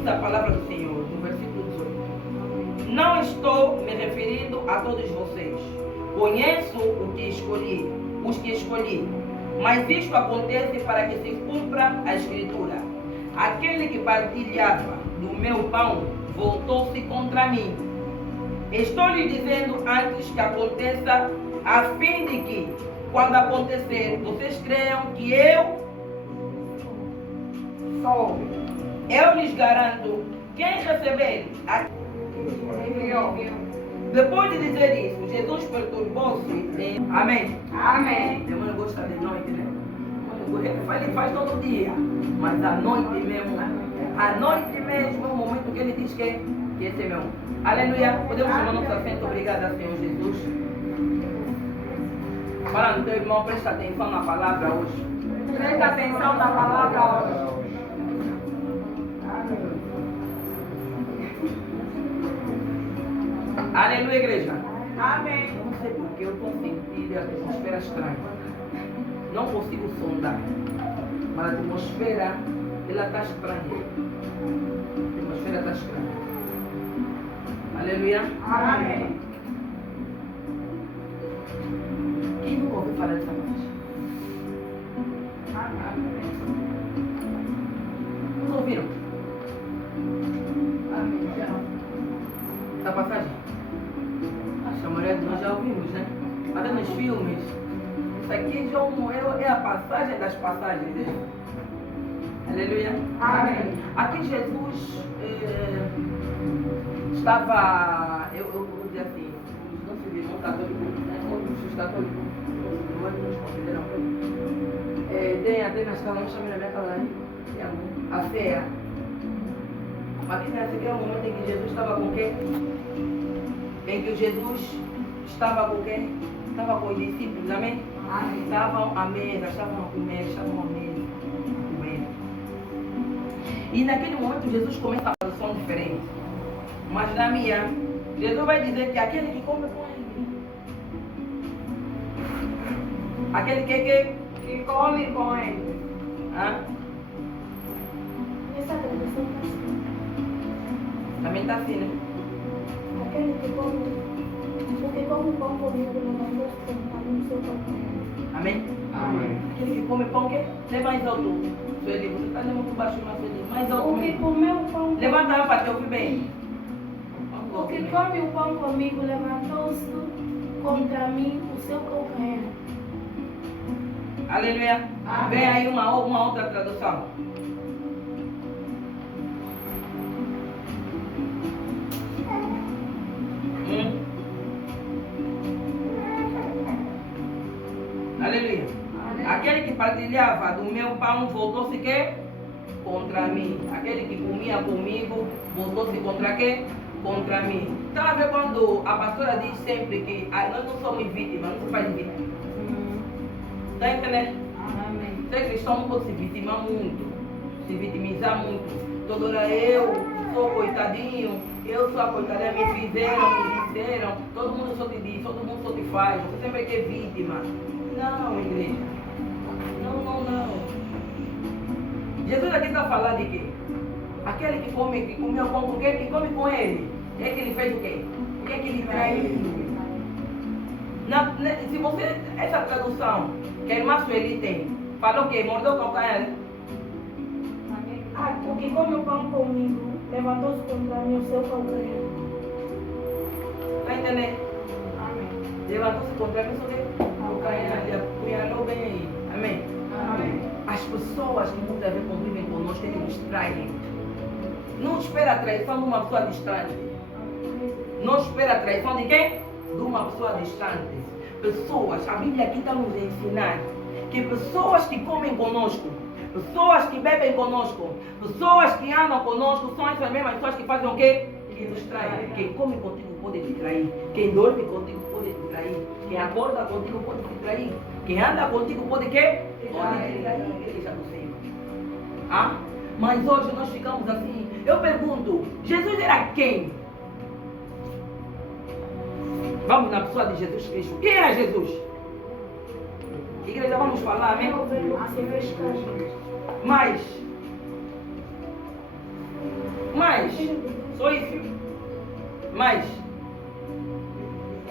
diz a palavra do Senhor, no versículo 18. Não estou me referindo a todos vocês. Conheço os que escolhi. Mas isto acontece para que se cumpra a Escritura. Aquele que partilhava do meu pão voltou-se contra mim. Estou lhe dizendo antes que aconteça, a fim de que, quando acontecer, vocês creiam que eu sou. Eu lhes garanto, quem receber, depois de dizer isso, Jesus perturbou-se. Amém. Amém. Demônio gosta de noite, né? Ele faz todo dia, mas à noite mesmo, é o momento que ele diz que esse é meu. Aleluia. Podemos chamar nosso assento. Obrigada, Senhor Jesus. Fala no teu irmão, presta atenção na palavra hoje. Presta atenção na palavra hoje. Aleluia, igreja. Amém. Eu não sei porque eu estou sentindo a atmosfera estranha. Não consigo sondar. Mas a atmosfera, ela está estranha. A atmosfera está estranha. Aleluia. Amém. Quem nunca ouviu falar dessa passagem? Não ouviram? Essa passagem? Acho que a maioria de nós já ouvimos, né? Até nos filmes. Isso aqui é a passagem das passagens. Né? Aleluia. Amém. Aqui Jesus estava, eu vou dizer assim, os nossos irmãos católicos, né? Os católicos, não nos consideram. Tem na escola, não chama na minha casa aí, a ceia. Aqui nessa aqui é o momento em que Jesus estava com quem? Em que Jesus estava com quem? Estava com os discípulos, amém? Estavam à mesa, estavam a comer, comendo. E naquele momento Jesus começa a fazer som diferente. Mas na minha, Jesus vai dizer que aquele que come com ele. Aquele Que come com ele. Hã? Essa tradução está assim. Também está assim, né? Aquele que come o pão comigo, levando os sentado no seu calcanhar. Amém? Amém. Aquele que come pão, que leva mais alto. Sueli, você está muito baixo, mas Sueli, mais alto. O que comeu o pão Levanta a para te ouvir bem. O que come o pão comigo levantou-se contra mim o seu calcanhar. Aleluia. Amém. Vem aí uma outra tradução. Aleluia. Aquele que partilhava do meu pão voltou-se que? Contra mim. Aquele que comia comigo voltou-se contra quê? Contra mim. Então, a ver quando a pastora diz sempre que nós não somos vítimas, não se faz vítima. Está entendendo? Amém. Ser cristão não pode se vitimar muito, se vitimizar muito. Toda hora eu sou coitadinho, eu sou a coitadinha, me fizeram, me disseram, todo mundo só te diz, todo mundo só te faz, você sempre quer vítima. Não, igreja. Não. Jesus aqui está falando de quê? Aquele que comeu pão com quem? Que come com ele. O que é que ele fez o quê? O que é que ele traiu? Se você, essa tradução que a irmã Sueli tem, falou que mordeu o calcanhar. O que come o pão comigo levantou-se contra mim o seu calcanhar. Está entendendo? Amém. Levantou-se contra mim, só que calcanhar, ele apunhalou bem aí. Amém? Amém. As pessoas que muitas vezes convivem conosco, eles nos traem. Não espera a traição de uma pessoa distante. Não espera a traição de quem? De uma pessoa distante. Pessoas, a Bíblia aqui está nos ensinar que pessoas que comem conosco, pessoas que bebem conosco, pessoas que andam conosco, são essas mesmas pessoas que fazem o quê? Que nos traem. Quem come contigo pode te trair. Quem dorme contigo pode te trair. Quem acorda contigo pode te trair. Quem anda contigo pode quê? Pode te trair. Igreja do Senhor. Ah? Mas hoje nós ficamos assim. Eu pergunto, Jesus era quem? Vamos na pessoa de Jesus Cristo. Quem era Jesus? Igreja, vamos falar, amém? Eu vejo a ser pescado. Mas Mas, só isso. Mas,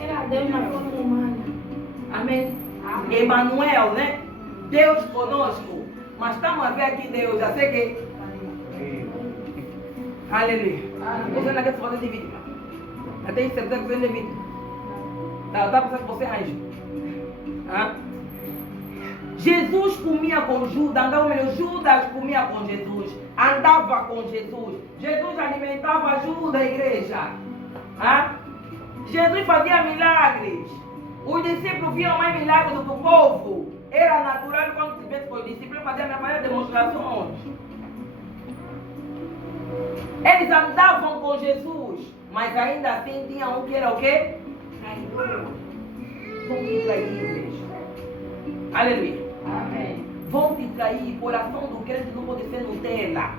Era Deus na forma humana. amém? Amém. Emanuel, né? Deus conosco. Mas estamos a ver aqui Deus, já sei que. Aleluia. Você não quer se fazer de vítima. Eu tenho certeza que você não é vítima. Tá pensando que você é anjo. Hã? Jesus comia com Judas, andava melhor. Judas comia com Jesus, andava com Jesus. Jesus alimentava Judas, igreja. Hã? Jesus fazia milagres. Os discípulos viam mais milagres do que o povo. Era natural quando tivesse com os discípulos fazer demonstrações. Eles andavam com Jesus, mas ainda assim tinha um que era o quê? Traidor. Vão te trair, igreja. Aleluia. Amém. Vão te trair. Coração do crente não pode ser Nutella.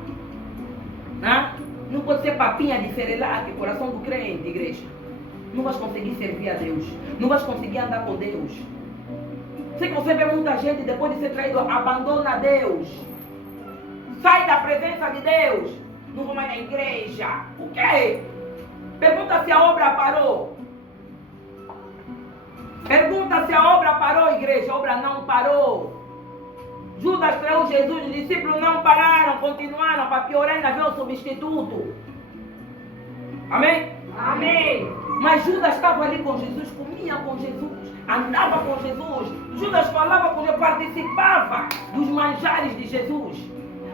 Né? Não pode ser papinha de Cerelac. Coração do crente, igreja. Não vais conseguir servir a Deus. Não vais conseguir andar com Deus. Sei que você vê muita gente, depois de ser traído, abandona Deus. Sai da presença de Deus. Não vou mais na igreja. O quê? Pergunta se a obra parou. Pergunta se a obra parou, igreja. A obra não parou. Judas traiu Jesus, os discípulos não pararam, continuaram para piorar, ainda veio o substituto. Amém? Amém. Mas Judas estava ali com Jesus, comia com Jesus, andava com Jesus. Judas falava com Jesus, participava dos manjares de Jesus.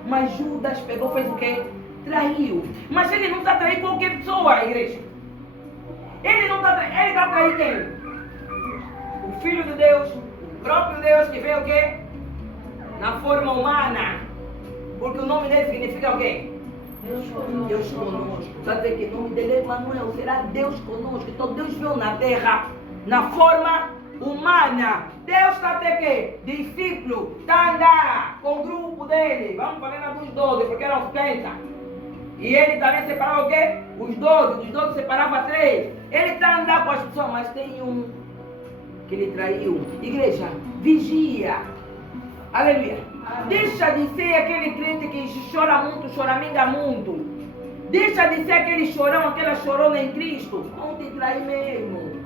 Mas Judas pegou, fez o quê? Traiu. Mas ele não está traindo qualquer pessoa, igreja. Ele não está traindo, ele está traindo quem? O Filho de Deus, o próprio Deus que veio o quê? Na forma humana. Porque o nome dele significa o quê? Deus conosco. Sabe que o nome dele é Emanuel, será Deus conosco. Então Deus veio na terra, na forma humana. Deus está até quê? Discípulo, está a andar com o grupo dele. Vamos falar dos 12, porque eram 70. E ele também separava o quê? Os 12, dos 12 separava 3. Ele está a andar com as pessoas, mas tem um que ele traiu. Igreja, vigia. Aleluia. Deixa de ser aquele crente que chora muito, choraminga muito. Deixa de ser aquele chorão, aquela chorona em Cristo. Vão te trair mesmo.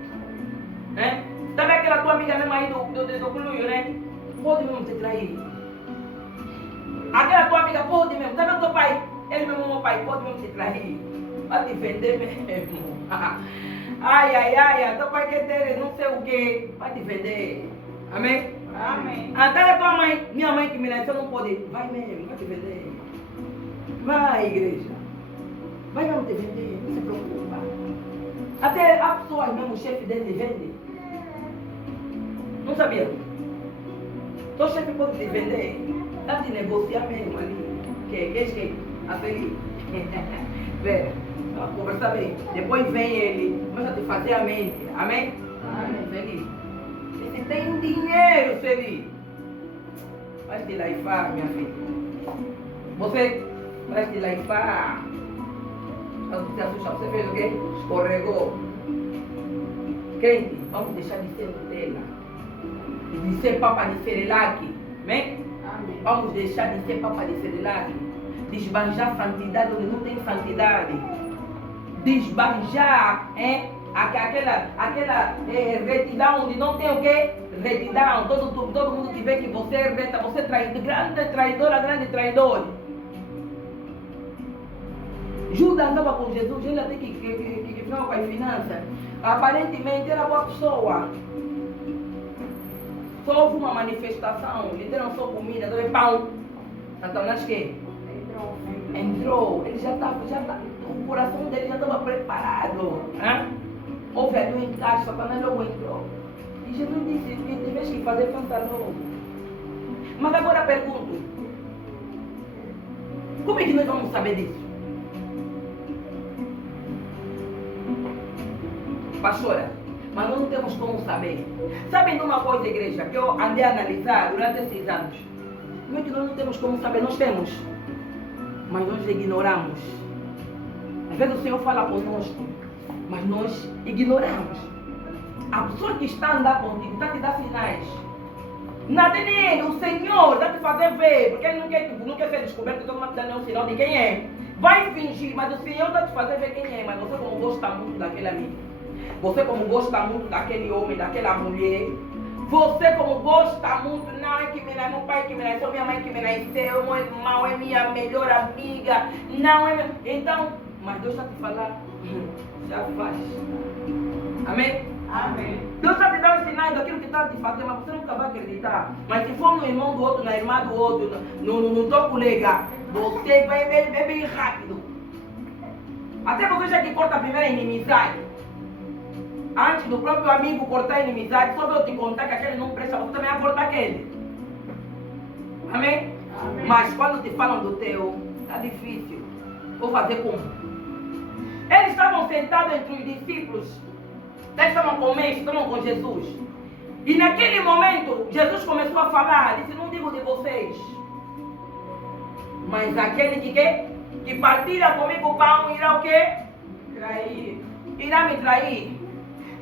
Né? Sabe aquela tua amiga mesmo aí do Cluio, né? Pode mesmo te trair. Aquela tua amiga pode mesmo. Sabe o teu pai? Ele mesmo, meu pai, pode mesmo te trair. Vai te vender mesmo. Ai, teu pai quer ter não sei o que. Vai te vender. Amém? Amém. Até a tua mãe, minha mãe que me nasceu não pode. Vai mesmo, vai te vender. Vai, igreja. Vai mesmo te vender, não se preocupa. Até a pessoa mesmo, o chefe dele vende. Não sabia? Teu chefe pode te vender. Dá de negociar mesmo ali. Que a feliz. Vê, conversar bem. Depois vem ele, começa a te fazer a mente. Amém? Amém. Feliz. Se tem dinheiro, Feliz, vai te laifar, minha filha. Você vai te laifar. Quando você assusta, você fez o quê? Escorregou. Crente, vamos deixar de ser Nutella. De ser papa de Cerelac. Amém? Amém. Vamos deixar de ser papa de Cerelac. Desbanjar santidade onde não tem santidade. Desbanjar, aquela retidão onde não tem o quê? Retidão. Todo mundo que vê que você é reta, você é traidor, grande traidor. Judas andava com Jesus, ele até que ficava com as finanças. Aparentemente era boa pessoa. Só houve uma manifestação, lhe deram só comida, deu pão. Satanás que? Entrou, ele já estava, o coração dele já estava preparado. Houve ali um encaixe, Satanás logo entrou. E Jesus disse, o que tiveste que fazer, faça logo. Mas agora pergunto, como é que nós vamos saber disso? Pastora, mas nós não temos como saber. Sabem de uma coisa, igreja, que eu andei a analisar durante esses anos? Como é que nós não temos como saber? Nós temos, mas nós ignoramos. Às vezes o Senhor fala conosco, mas nós ignoramos. A pessoa que está a andar contigo está a te dar sinais. Nathaniel, o Senhor está a te fazer ver, porque ele não quer ser descoberto, todo mundo está dando um sinal de quem é. Vai fingir, mas o Senhor está te fazendo ver quem é. Mas você como gosta muito daquele amigo. Você como gosta muito daquele homem, daquela mulher. Você como gosta muito, não é que me nasceu, meu pai que me nasceu, minha mãe que me nasceu, meu irmão é minha melhor amiga. Não é meu... Então, mas Deus está te falando, já faz. Amém? Amém. Deus está te dando sinais daquilo que está te fazendo, mas você nunca vai acreditar. Mas se for no irmão do outro, na irmã do outro, no teu colega, você vai ver bem rápido. Até você já que corta a primeira inimizade. Antes do próprio amigo cortar a inimizade, só eu te contar que aquele não presta, você também vai cortar aquele. Amém? Amém. Mas quando te falam do teu, está difícil. Vou fazer como? Eles estavam sentados entre os discípulos. Eles estavam comendo, estavam com Jesus. E naquele momento, Jesus começou a falar. Disse, não digo de vocês. Mas aquele que partilha comigo o pão, irá o quê? Trair. Irá me trair.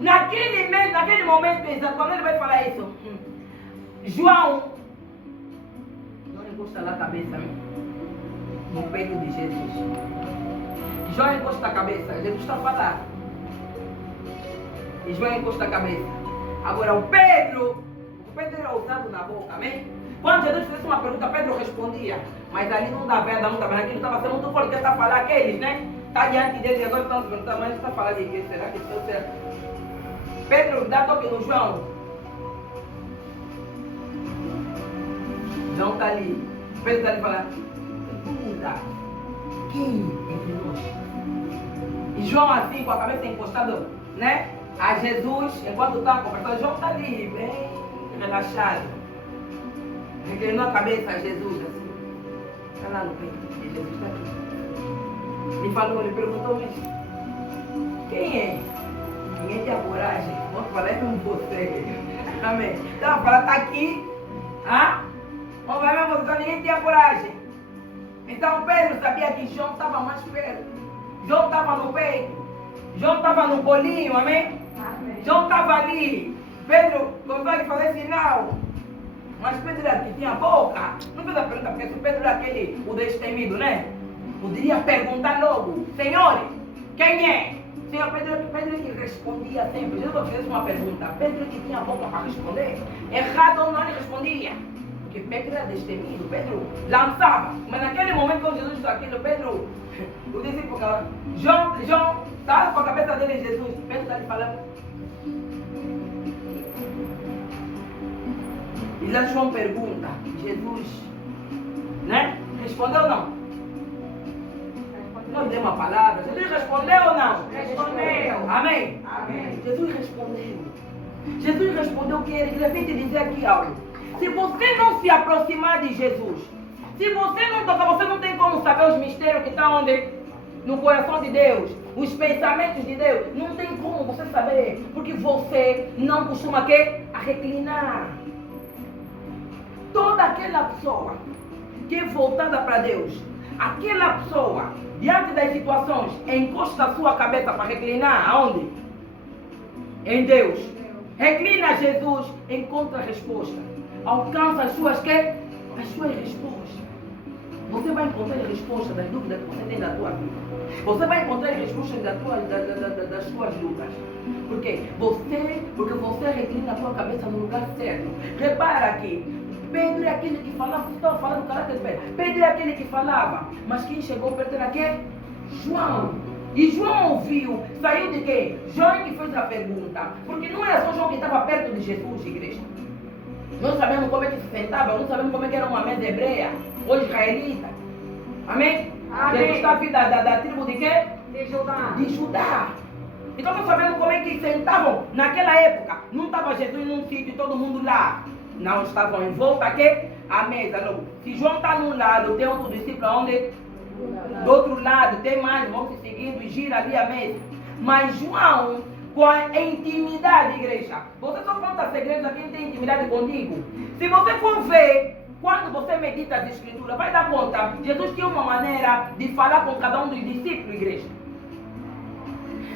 Naquele momento, exato, quando ele vai falar isso, João encosta lá a cabeça no peito de Jesus. João encosta a cabeça, Jesus está a falar. E João encosta a cabeça. Agora o Pedro era ousado na boca, amém? Quando Jesus fez uma pergunta, Pedro respondia. Mas ali não dá venda, não dá venda. Aquilo estava sendo muito forte, está a falar aqueles, né? Está diante dele e agora estão se perguntando, mas está a falar de quê? Será que estou certo? Pedro dá toque no João. João está ali. Pedro está ali falando. Pergunta. Quem entre nós? E João assim, com a cabeça encostada, né? A Jesus, enquanto está conversando, João está ali, bem relaxado. Reclinou a cabeça a Jesus assim. Está lá no peito. E Jesus está aqui. Ele falou, ele perguntou, mas quem é? Ninguém tem a coragem. Vamos falar com você. Amém. Então, a palavra está aqui. Vamos falar com você. Ninguém tem a coragem. Então, Pedro sabia que João estava mais perto. João estava no peito. João estava no bolinho. Amém? Amém. João estava ali. Pedro começou a fazer sinal. Mas Pedro era que tinha boca. Não precisa perguntar, porque se Pedro era aquele, o destemido, né? Poderia perguntar logo. Senhor, quem é? Senhor, Pedro que respondia sempre. Jesus fizesse uma pergunta. Pedro que tinha boca para responder. Errado ou não, ele respondia. Porque Pedro era destemido. Pedro lançava. Mas naquele momento, quando Jesus disse aquilo, Pedro, o discípulo, João, estava com a cabeça dele Jesus. Pedro está lhe falando. E lá João pergunta. Jesus, né? Respondeu ou não? Nós demos uma palavra. Jesus respondeu ou não? Respondeu. Amém? Amém. Jesus respondeu. Jesus respondeu que ele devia te dizer aqui algo. Se você não se aproximar de Jesus, se você não tocar, você não tem como saber os mistérios que estão onde? No coração de Deus, os pensamentos de Deus. Não tem como você saber, porque você não costuma a reclinar. Toda aquela pessoa que é voltada para Deus, aquela pessoa, diante das situações, encosta a sua cabeça para reclinar aonde? Em Deus. Reclina Jesus, encontra a resposta. Alcança as suas respostas. Você vai encontrar a resposta das dúvidas que você tem da tua vida. Você vai encontrar a resposta das suas lutas. Por quê? Porque você reclina a tua cabeça no lugar certo. Repara aqui. Pedro é aquele que falava, você estava falando do caráter de Pedro. Pedro é aquele que falava, mas quem chegou perto era quem? João. E João ouviu, saiu de quem? João que fez a pergunta. Porque não era só João que estava perto de Jesus, igreja. Nós sabemos como é que se sentava, nós sabemos como é que era uma mesa hebreia, ou israelita. Amém? Amém. Jesus está vindo da tribo de quê? De Judá. De Judá. Então nós sabemos como é que sentavam naquela época. Não estava Jesus num sítio e todo mundo lá. Não estavam em volta aqui à mesa. Não. Se João está num lado, tem outro discípulo onde? Do outro lado, tem mais, vão se seguindo e gira ali a mesa. Mas João, com a intimidade, igreja, você só conta segredos a quem tem intimidade contigo. Se você for ver, quando você medita as escrituras, vai dar conta, Jesus tinha uma maneira de falar com cada um dos discípulos, igreja.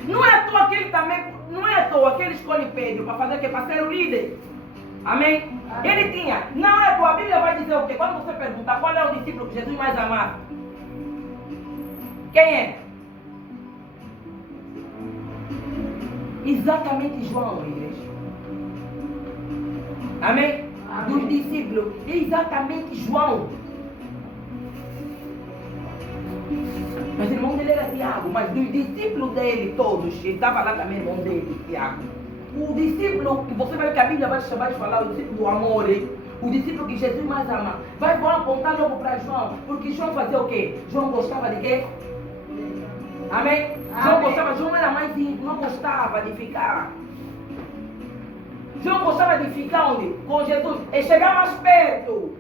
Não é à toa que ele também, não é à toa que ele escolhe Pedro para fazer o quê? Para ser o líder. Amém? Ele tinha. Não é à toa, a Bíblia vai dizer o quê? Quando você perguntar qual é o discípulo que Jesus mais amava. Quem é? Exatamente João, igreja. Amém? Amém. Dos discípulos. Exatamente João. Mas o irmão dele era Tiago. Mas dos discípulos dele todos, ele estava lá também, irmão dele, Tiago. O discípulo, que você vai ver que a Bíblia vai falar, o discípulo do amor, o discípulo que Jesus mais ama, vai apontar logo para João. Porque João fazia o quê? João gostava de quê? Amém? João gostava, João era mais íntimo, não gostava de ficar. João gostava de ficar onde? Com Jesus. E chegar mais perto.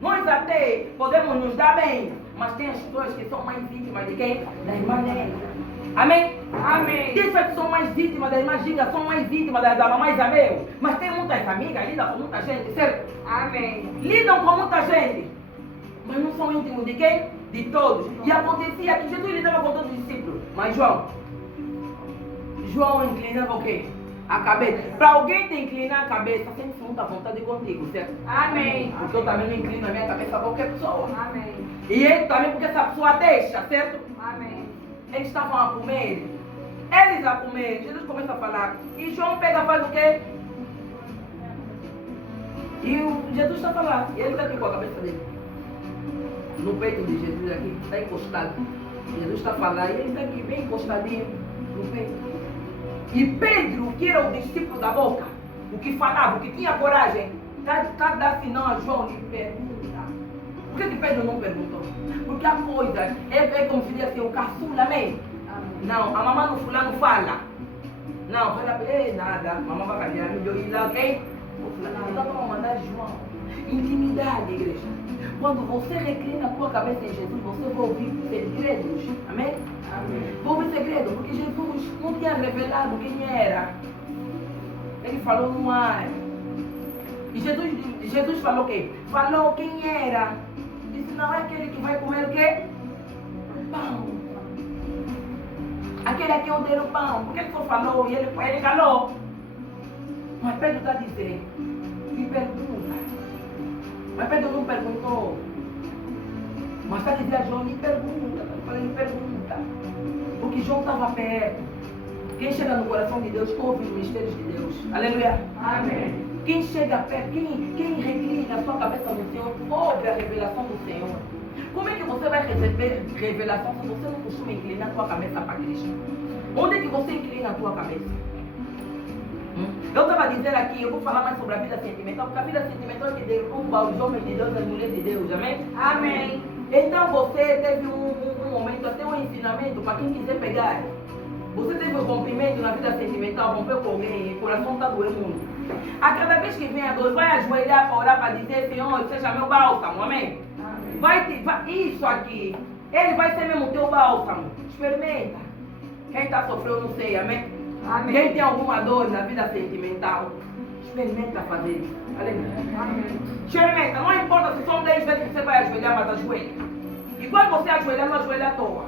Nós até podemos nos dar bem, mas tem as pessoas que são mais íntimas de quem? Da irmã dela. Amém? Amém. Tem pessoas que são mais íntimas da irmã Giga, são mais íntimas da mamãe Isabel. Mas tem muitas amigas, lidam com muita gente, certo? Amém. Lidam com muita gente, mas não são íntimos de quem? De todos. E acontecia que Jesus lidava com todos os discípulos. Mas João inclinava o quê? A cabeça. Para alguém te inclinar a cabeça, tem muita vontade contigo, certo? Amém. Porque eu também não inclino a minha cabeça a qualquer pessoa. Amém. E ele também, porque essa pessoa deixa, certo? Amém. Eles estavam a comer. Eles a comer. Jesus começa a falar. E João pega, faz o quê? E Jesus está falando. E ele está aqui com a cabeça dele. No peito de Jesus aqui. Está encostado. Jesus está falando. E ele está aqui bem encostadinho no peito. E Pedro, que era o discípulo da boca, o que falava, o que tinha coragem, cada sinal a João lhe pergunta. Por que Pedro não perguntou? Porque a coisa é como se diz assim, o caçula, amém? Não, a mamãe no fulano fala. Não, vai lá, nada, a mamãe vai calhar, melhor ir lá, ok? Então vamos mandar João. Intimidade, igreja. Quando você reclina a tua cabeça em Jesus, você vai ouvir segredos, amém? Amém. Vou ouvir segredo, porque Jesus não tinha revelado quem era. Ele falou no ar. E Jesus falou o quê? Falou quem era. Disse, não é aquele que vai comer o quê? Pão. Aquele aqui eu dei o pão. Porque ele só falou e ele calou. Mas Pedro está dizendo, me pergunta. Mas Pedro não perguntou. Mas está dizendo a João, me pergunta. Eu falei, me pergunta. Porque João estava perto. Quem chega no coração de Deus, ouve os mistérios de Deus. Aleluia. Amém. Quem chega perto, quem reclina a sua cabeça no Senhor, ouve a revelação do Senhor. Como é que você vai receber revelação se você não costuma inclinar a sua cabeça para Cristo? Onde é que você inclina a sua cabeça? Eu estava dizendo aqui, eu vou falar mais sobre a vida sentimental, porque a vida sentimental é que derruba os homens de Deus e as mulheres de Deus, amém? Amém. Então você teve um momento, até um ensinamento para quem quiser pegar. Você teve um rompimento na vida sentimental, rompeu com alguém, o coração está doendo. A cada vez que vem a dor, vai ajoelhar para orar, para dizer, Senhor, seja meu bálsamo, amém? Isso aqui, ele vai ser mesmo teu bálsamo. Experimenta. Quem está sofrendo, não sei, amém? Amém. Quem tem alguma dor na vida sentimental, experimenta fazer isso. Aleluia. Amém. Experimenta, não importa se são 10 vezes que você vai ajoelhar, mas ajoelha. E quando você ajoelhar, não ajoelha à toa.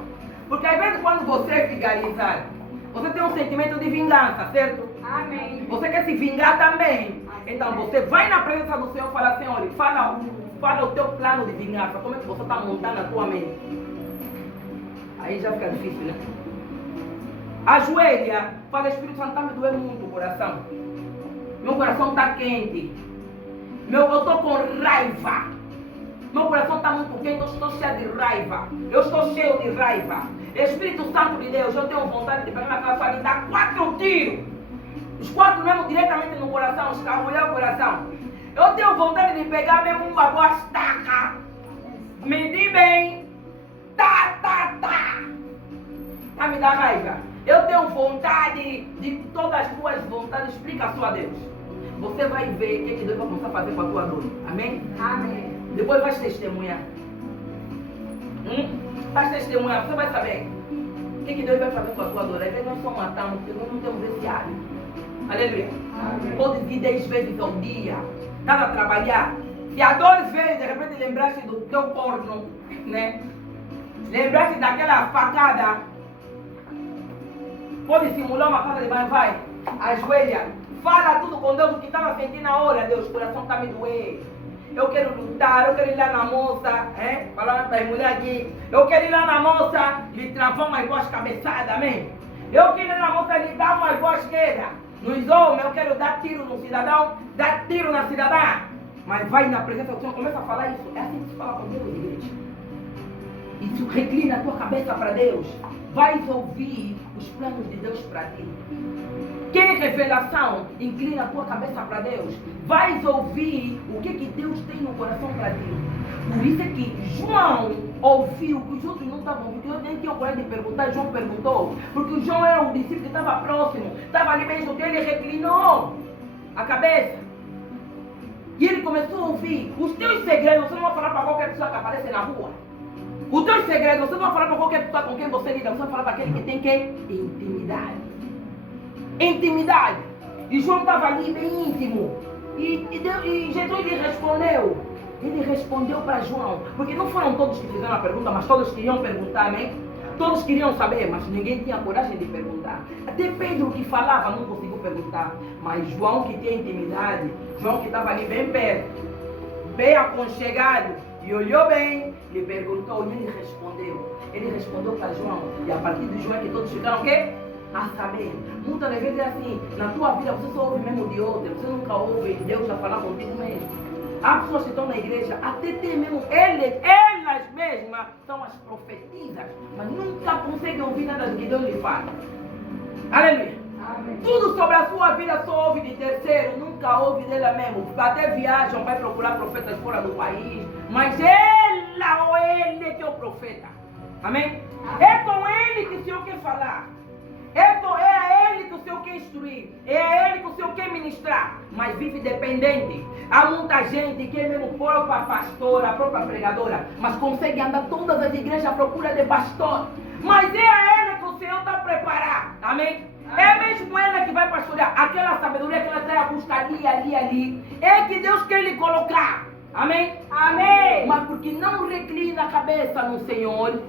Porque às vezes quando você figarizar, você tem um sentimento de vingança, certo? Amém. Você quer se vingar também. Então você vai na presença do Senhor e fala, Senhor, fala o teu plano de vingança. Como é que você está montando a tua mente? Aí já fica difícil, né? Ajoelha, fala, Espírito Santo, está me doendo muito o coração. Meu coração está quente. Eu estou com raiva. Meu coração está muito quente, eu estou cheio de raiva. Eu estou cheio de raiva. Espírito Santo de Deus, eu tenho vontade de pegar naquela sua e dar 4 tiros. Os 4 mesmo diretamente no coração, escarrolhar o coração. Eu tenho vontade de pegar mesmo uma boa estaca. Medir bem. Tá. Tá me dá raiva. Eu tenho vontade de todas as tuas vontades, explica só a Deus. Você vai ver o que Deus vai começar a fazer com a tua dor. Amém? Amém. Depois vai testemunhar. Vai testemunhar, você vai saber o que Deus vai fazer com a tua dor. Às vezes nós só matamos, porque nós não temos esse hábito. Aleluia. Amém. Pode vir 10 vezes ao dia. Está a trabalhar. Se a dor veio, de repente lembraste do teu corno, né? Lembraste daquela facada. Pode simular uma facada de banho, vai. Ajoelha. Fala tudo com Deus, o que estava sentindo na hora, Deus. O coração está me doendo. eu quero lutar, eu quero ir lá na moça, falando para as mulheres aqui, eu quero ir lá na moça, lhe travar umas boas cabeçadas, amém? Eu quero ir lá na moça, lhe dar umas boas quedas. Nos homens, eu quero dar tiro no cidadão, dar tiro na cidadã. Mas vai na presença do Senhor, começa a falar isso. É assim que se fala com Deus, igreja. Isso reclina a tua cabeça para Deus. Vais ouvir os planos de Deus para ti. Quer revelação? Inclina a tua cabeça para Deus. Vais ouvir o que Deus tem no coração para ti. Por isso é que João ouviu que os outros não estavam ouvindo. Eu nem tinha coragem de perguntar, João perguntou. Porque o João era um discípulo que estava próximo. Estava ali mesmo, que ele reclinou a cabeça. E ele começou a ouvir. Os teus segredos, você não vai falar para qualquer pessoa que aparece na rua. Os teus segredos, você não vai falar para qualquer pessoa com quem você lida. Você vai falar para aquele que tem que? Intimidade. Intimidade. E João estava ali bem íntimo. E Jesus lhe respondeu. Ele respondeu para João. Porque não foram todos que fizeram a pergunta, mas todos queriam perguntar, amém? Todos queriam saber, mas ninguém tinha coragem de perguntar. Até Pedro que falava não conseguiu perguntar. Mas João que tinha intimidade, João que estava ali bem perto, bem aconchegado, e olhou bem, lhe perguntou e ele respondeu. Ele respondeu para João. E a partir de João é que todos ficaram o quê? A saber. Muitas vezes é assim, na tua vida você só ouve mesmo de outra, você nunca ouve Deus a falar contigo mesmo. Há pessoas que estão na igreja, até tem mesmo, elas mesmas são as profetisas, mas nunca conseguem ouvir nada do que Deus lhe fala. Aleluia. Amém. Tudo sobre a sua vida só ouve de terceiro, nunca ouve dela mesmo. Até viajam, vai procurar profetas fora do país, mas ela ou ele que é o profeta. Amém? É com ele que o Senhor quer falar. É a ele que o Senhor quer instruir. É a ele que o Senhor quer ministrar. Mas vive dependente. Há muita gente que é mesmo a própria pastora, a própria pregadora, mas consegue andar todas as igrejas à procura de pastor. Mas é a ela que o Senhor está preparado. Amém? É mesmo ela que vai pastorear. Aquela sabedoria que ela traz a buscar ali. É que Deus quer lhe colocar. Amém? Amém. Mas porque não reclina a cabeça no Senhor,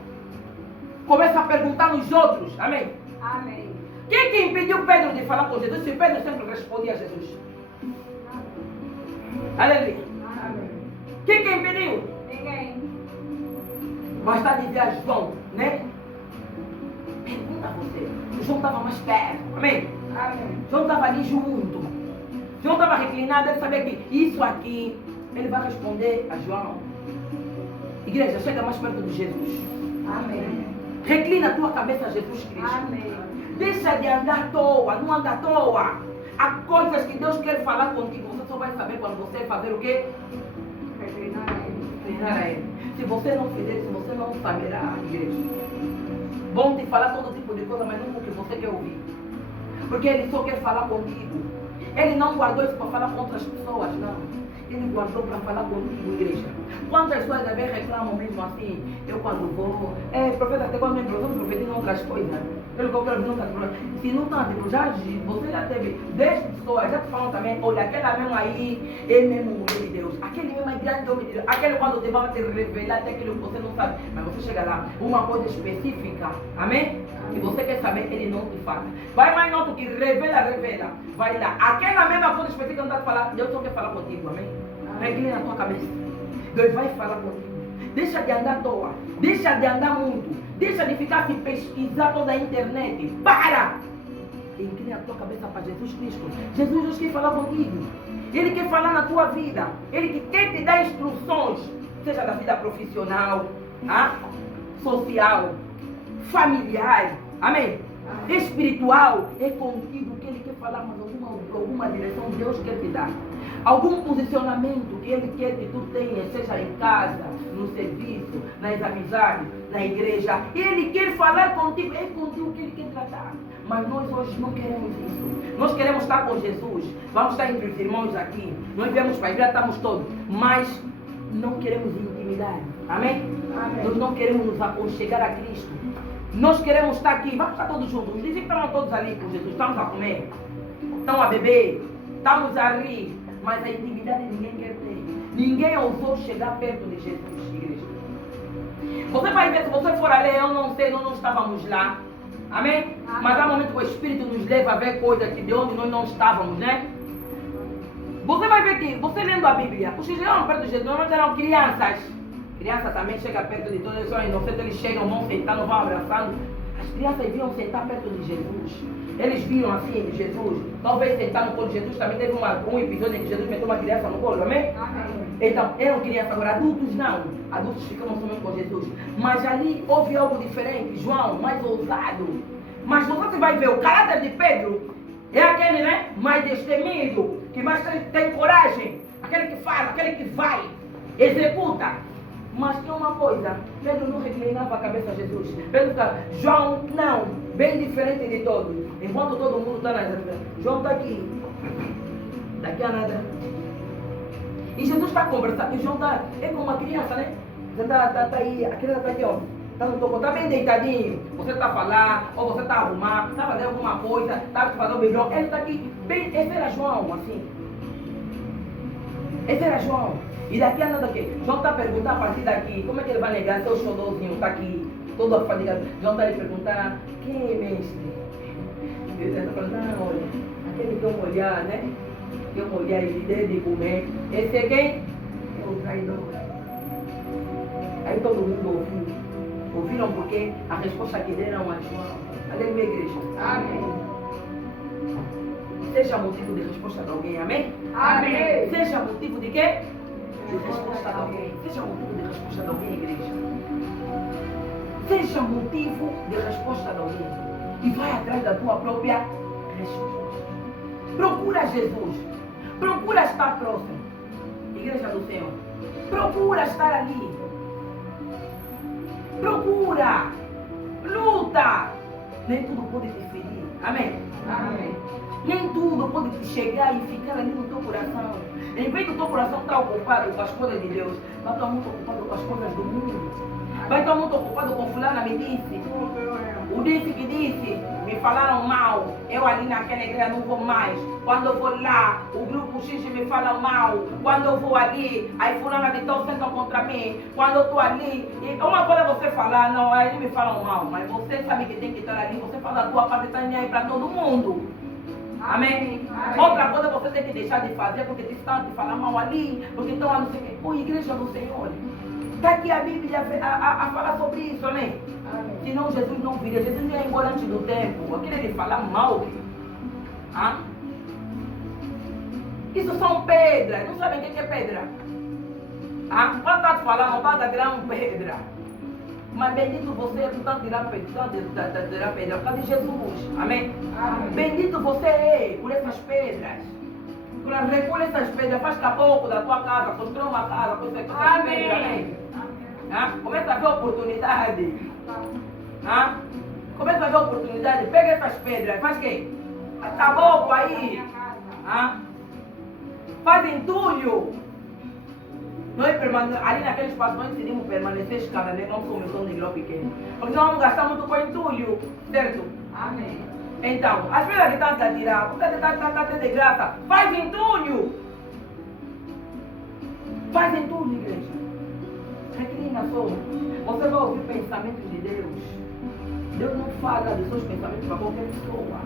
começa a perguntar nos outros. Amém? Amém. Quem que impediu Pedro de falar com Jesus? Se Pedro sempre respondia a Jesus. Aleluia. Amém. Quem que impediu? Ninguém. Basta dizer a João, né? Pergunta a você. João estava mais perto. Amém? Amém. João estava ali junto. João estava reclinado. Ele sabia que isso aqui, ele vai responder a João. Igreja, chega mais perto de Jesus. Amém. Reclina a tua cabeça a Jesus Cristo. Amém. Deixa de andar à toa, não anda à toa. Há coisas que Deus quer falar contigo. Você só vai saber quando você fazer o quê? Reclinar a ele. Reclinar a Ele. Se você não fizer, se você não saberá, igreja. Vão te falar todo tipo de coisa, mas não o que você quer ouvir. Porque Ele só quer falar contigo. Ele não guardou isso para falar com outras pessoas, não. Ele guardou para falar contigo, igreja. Quantas pessoas às vezes reclamam mesmo assim? Eu quando vou, profeta, até quando me profetizam outras coisas. Pelo que eu quero nunca. Se não está, tipo, você já teve 10 pessoas, já te falam também, olha, aquela mesmo aí, é mesmo mulher de Deus. Aquele mesmo é grande homem de Deus. Aquele quando te vai te revelar até aquilo que você não sabe. Mas você chega lá, uma coisa específica, amém? E você quer saber, ele não te fala. Vai mais não, que revela. Vai lá. Aquela mesma coisa específica não está te falando, Deus só quer falar contigo, amém? Reclina a tua cabeça. Deus vai falar contigo. Deixa de andar à toa. Deixa de andar muito. Deixa de ficar se pesquisar toda a internet. Para! Inclina a tua cabeça para Jesus Cristo. Jesus quer falar contigo. Ele quer falar na tua vida. Ele quer te dar instruções. Seja da vida profissional, social, familiar. Amém? Espiritual. É contigo que Ele quer falar, mas alguma direção Deus quer te dar. Algum posicionamento que Ele quer que tu tenhas, seja em casa, no serviço, nas amizades, na igreja. Ele quer falar contigo, é contigo que Ele quer tratar. Mas nós hoje não queremos isso. Nós queremos estar com Jesus. Vamos estar entre os irmãos aqui. Nós viemos para a igreja, estamos todos. Mas não queremos intimidade. Amém? Amém? Nós não queremos nos aconchegar a Cristo. Nós queremos estar aqui. Vamos estar todos juntos. Os discípulos estavam todos ali com Jesus. Estamos a comer. Estão a beber. Estamos a rir. Mas a intimidade ninguém quer ter. Ninguém ousou chegar perto de Jesus, igreja. Você vai ver, se você for ali, eu não sei, nós não estávamos lá. Amém? Mas há momentos que o Espírito nos leva a ver coisas que de onde nós não estávamos, né? Você vai ver que, você lendo a Bíblia, os que chegaram perto de Jesus normalmente eram crianças. Crianças também chegam perto de todos, eles são inocentes, eles chegam, vão sentando, vão abraçando. As crianças viam sentar perto de Jesus. Eles viram assim de Jesus. Talvez sentar no colo de Jesus. Também teve um episódio em que Jesus meteu uma criança no colo, amém? Amém. Então, eram crianças, agora adultos não. Adultos ficam somente com Jesus. Mas ali houve algo diferente. João, mais ousado. Mas você vai ver o caráter de Pedro. É aquele, né? Mais destemido. Que mais tem coragem. Aquele que fala, aquele que vai. Executa. Mas tem uma coisa. Pedro não reclinava a cabeça a Jesus. Pedro ficava, João, não. Bem diferente de todos. Enquanto todo mundo está na dúvida. João está aqui. Daqui a nada. E Jesus está conversando. E João está. É como uma criança, né? Você está aí. A criança está aqui, ó. Está no toco. Está bem deitadinho. Você está a falar. Ou você está a arrumar. Está fazendo alguma coisa. Está fazendo um beijão. Ele está aqui. Bem. Esse era João, assim. Esse era João. E daqui a nada aqui. João está a perguntar a partir daqui. Como é que ele vai negar seu xodózinho? Está aqui. Todo afadigado. João está a lhe perguntar. Quem é mestre? Ele está falando, não, olha. Aquele que eu molhar, né? Que eu molhar e lhe dei de comer. Esse é quem? É o traidor. Aí todo mundo ouviu. Ouviram porque a resposta que deram a João. Aleluia, igreja. Amém. Seja motivo de resposta de alguém, amém? Amém. Seja motivo de quê? De resposta de alguém. Seja motivo de resposta de alguém, igreja. Seja motivo de resposta de alguém. E vai atrás da tua própria resposta. Procura Jesus. Procura estar próximo. Igreja do Senhor. Procura estar ali. Procura. Luta. Nem tudo pode te ferir. Amém? Amém. Nem tudo pode te chegar e ficar ali no teu coração. Em vez do teu coração estar ocupado com as coisas de Deus, vai estar muito ocupado com as coisas do mundo. Vai estar muito ocupado com fulana me disse. O disse que disse, me falaram mal. Eu ali naquela igreja não vou mais. Quando eu vou lá, o grupo X me fala mal. Quando eu vou ali, aí fulana de tal sentam contra mim. Quando eu estou ali, e uma coisa é você falar, não, aí me falam mal. Mas você sabe que tem que estar ali, você faz a tua parte, está nem aí para todo mundo. Amém? Amém. Outra coisa você tem que deixar de fazer porque te estão te falar mal ali, porque estão a não sei o quê. Ô, igreja do Senhor, está aqui a Bíblia a falar sobre isso, amém? Amém. Senão Jesus não viria, Jesus ia embora antes do tempo. Aquilo de falar mal. Ah? Isso são pedras, não sabem o que é pedra? Ah? Quando está falando, não está tirando pedra. Mas bendito você é por tirar pedra, por causa de Jesus. Amém? Amém. Bendito você é por essas pedras. Recolhe essas pedras, faz caboclo da tua casa, constrói uma casa com essas pedras. Amém? Ah? Começa a ver oportunidade. Ah? Começa a ver oportunidade. Pega essas pedras, faz o quê? Faz caboclo aí. Ah? Faz entulho. Nós ali naquele espaço nós decidimos permanecer escada, né? Não somos um de grau pequeno. Porque nós vamos gastar muito com entulho, certo? Amém. Então, as pedras que estão a tirar, porque está de graça, faz entulho. Faz entulho, igreja. Reclina só. Você vai ouvir pensamentos de Deus. Deus não fala dos seus pensamentos para qualquer pessoa.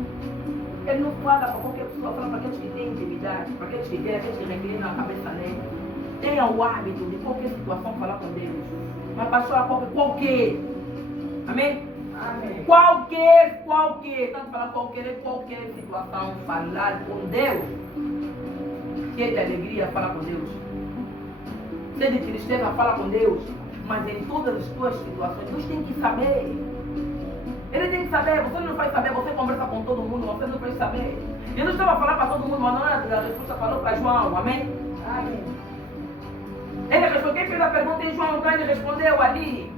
Ele não fala para qualquer pessoa, fala para aqueles que têm intimidade, para aqueles que querem, aqueles que reclinam a cabeça nele. Tenha o hábito de qualquer situação falar com Deus. Mas pastor, qualquer. Amém? Amém. Qualquer. Tanto falar qualquer situação, falar com Deus. Se é de alegria, fala com Deus. Se é de tristeza, fala com Deus. Mas em todas as tuas situações, Deus tem que saber. Ele tem que saber, você não vai saber, você conversa com todo mundo, você não vai saber. Jesus estava a falar para todo mundo, mas não era a resposta, falou para João, amém? Amém. Ele respondeu, quem fez a pergunta em João, então ele respondeu ali.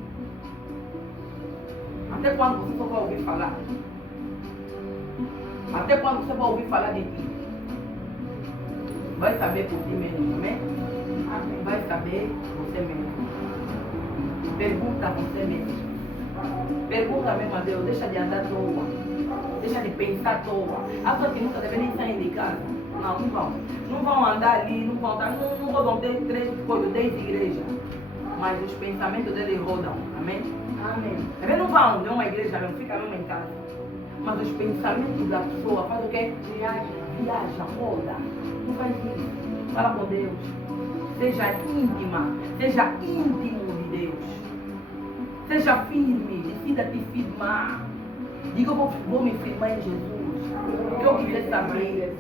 Até quando você só vai ouvir falar? Até quando você vai ouvir falar de ti? Vai saber por ti mesmo, amém? Amém. Vai saber você mesmo. Pergunta a você mesmo. Pergunta mesmo a Deus, deixa de andar à toa. Deixa de pensar à toa. As pessoas que nunca devem nem sair de casa. Não vão. Não vão andar ali, não vão andar, não rodam 10 igrejas. Mas os pensamentos deles rodam. Amém? Amém. Eles não vão de uma igreja mesmo, fica mesmo em casa. Mas os pensamentos da pessoa faz o quê? Viaja. Viaja, roda. Não faz isso. Fala com Deus. Seja íntima. Seja íntimo de Deus. Seja firme. Decida te firmar. Diga, eu vou me firmar em Jesus. O que eu quiser saber,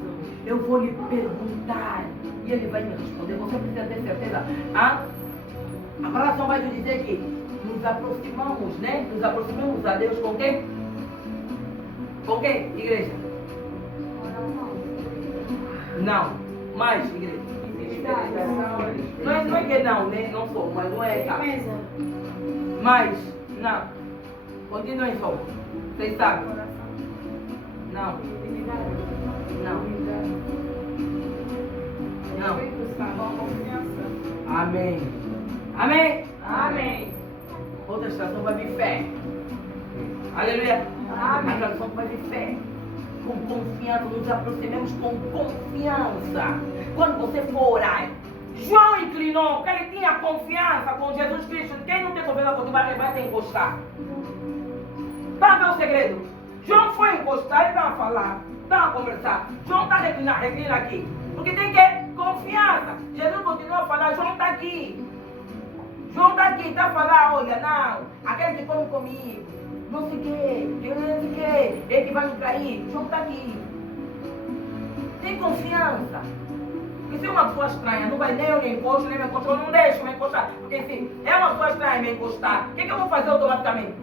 eu vou lhe perguntar. E Ele vai me responder. Você precisa ter certeza. A oração vai nos dizer que nos aproximamos, né? Nos aproximamos a Deus com quem? Com quem, igreja? Não. Mais, igreja. Não é que não, né? Não sou, mas não é essa. Mas, não. Continuem só. Vocês sabem? Não. Não. Não. Amém. Amém. Amém. Outra estação vai vir fé. Aleluia. Amém. A tradução vai vir fé. Com confiança, nos aproximemos com confiança. Quando você for orar, João inclinou, porque ele tinha confiança com Jesus Cristo. Quem não tem confiança com Deus vai ter que encostar. Para ver o segredo. João foi encostar, ele estava a falar, estava a conversar. João está reclina aqui. Porque tem que confiança. Jesus continua a falar, João está aqui. João está aqui, está a falar, olha, não, aquele que come comigo, não sei o que, eu não sei o que, ele que vai me trair. João está aqui. Tem confiança. Porque se uma pessoa estranha, não vai nem eu me encosto, nem me encosto, eu não deixo me encostar. Porque se é uma pessoa estranha me encostar, o que eu vou fazer automaticamente?